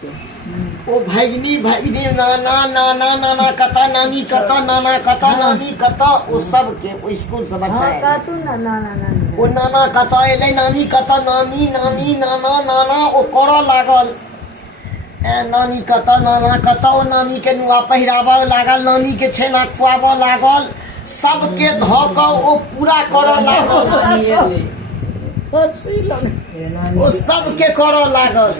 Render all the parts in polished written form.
ओ भगनी भगनी नाना नाना नाना कता नानी कता नाना कता नानी कता ओ सब के ओ स्कूल से बच्चा ओ नाना कता एले नानी कता नानी नानी नाना नाना ओ करऽ लागल नानी कता नाना कता ओ नानी के नुआ पहिराबऽ लागल नानी के छेना खुआबऽ लागल सबके धऽ कऽ ओ पूरा करऽ लागल ओ सबके करऽ लागल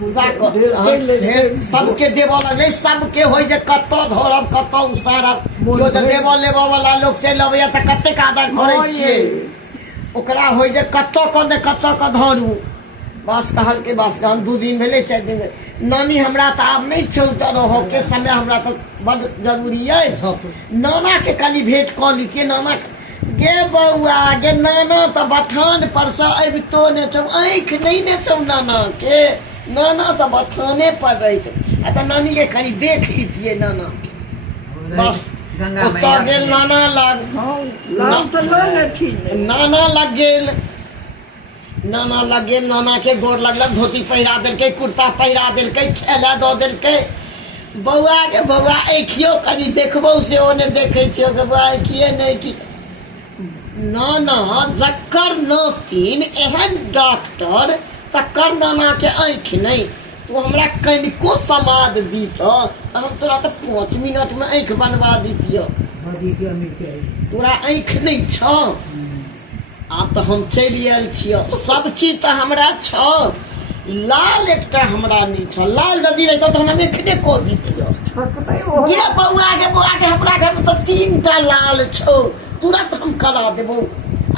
सबके देवऽ लगे सबके हो जे कत धरब कत उसारब जो देवऽ लेबऽ वाला लोग चलि अबैया तऽ कतेक आदर करै छियै ओकरा हो जे कत क धरू बस कहलकै बस हम 2 दिन भेलै 4 दिन भेलै नानी हमरा तऽ आब नहीं छौ तऽ रहो के समय हमरा तऽ बड़ जरूरी है नाना के कनी भेंट कऽ लीजिए नाना गे बउआ गे नाना तऽ बथान पर से अबितो ने छौ आँखि नहीं ने छौ नाना के नाना तो बथाने पर रही तो नानी के कहीं देख लीजिए नाना के बस गेल नाना लग नाना लग गेल नाना के गोर लगलक धोती पहिरा देलकै कुर्ता पहिरा देलकै खेला दऽ देलकै बउआ के बउआ आँखियो कनी देखबो से ओने देखे छियो के बउआ आँखिए नहीं की नाना जकर नौतीन एहन डॉक्टर तकर नाना के आँखि नहीं तो हमरा कनिको समाद दी तो हम तोरा तो 5 मिनट में आँख बनवा दीतियो तोरा आँखि नहीं छो आब तो हम चलि आयल छियो सब चीज तो हमरा छो लाल एकटा हमरा नहीं छो लाल यदि रहतो तो हम एखने को दीतियो ये बउआ के हमरा घर में तो 3टा लाल छो तुरंत हम करा देबो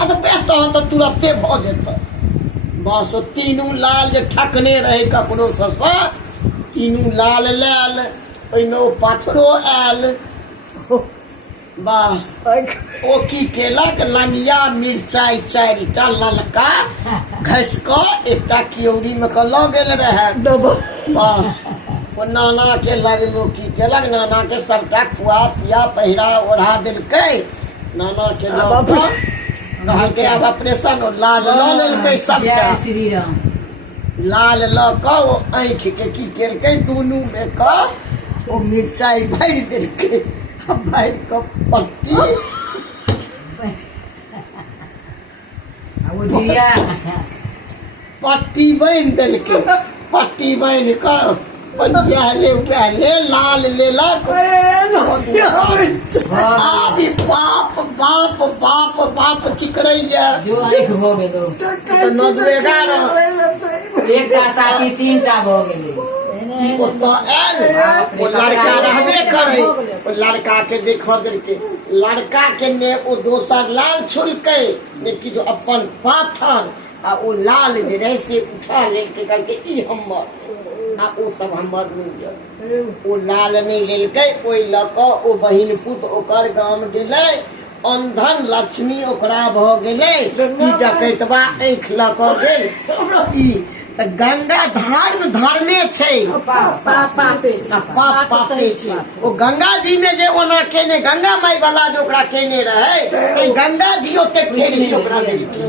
आ तो बेटा तो तुरंते भ जेतो बस तीनों लाल जे ठकने रहे कपड़ो से तीनों लाल लाल ओइमे ओ पाथरो आयल बस ओ की केलक लंगिया मिर्चाई 4टा ललका घस क एकटा कियोरी में क लऽ गेल रहे बस ओ नाना के लगलो की केलक नाना के सबटा खुआ पिया पहिरा ओढ़ा देलकै नाना के कहलकै अब ऑपरेशन लाल लऽ लेलकै सबटा लाल लऽ कऽ ओ आँखि के की केलकै दुनू में कऽ ओ मिरचाई भरि देलकै भरि कऽ पट्टी बान्हि देलकै पट्टी बान्हि कऽ पहले लाल लेलक अभी बाप बाप बाप बाप चिकरैया जो आँख हो गेलो एकटा साथी 3टा भ गेलै ओ लड़का रहबे करे ओ लड़का के देखऽ देलकै लड़का के ने ओ दोसर लाल छुलकै ने कि जो अपन पाथर आ ओ लाल जे रहे से उठा लेलकै कहलकै ई हमर आ ओ सब हमर नहीं ओ लाल नहीं लेलकै ओइ लऽ कऽ ओ बहिन पुत ओकर गाम गेलै अंधन लक्ष्मी ओकरा भ गेलै ई डकैतवा आँखि लऽ कऽ गेल ई तऽ गंगा धर्मे छै पाप छै ओ गंगा जी में जे ओना केने गंगा माई वाला जो ओकरा केने रहे गंगा जी ओते फेर ओकरा देलकै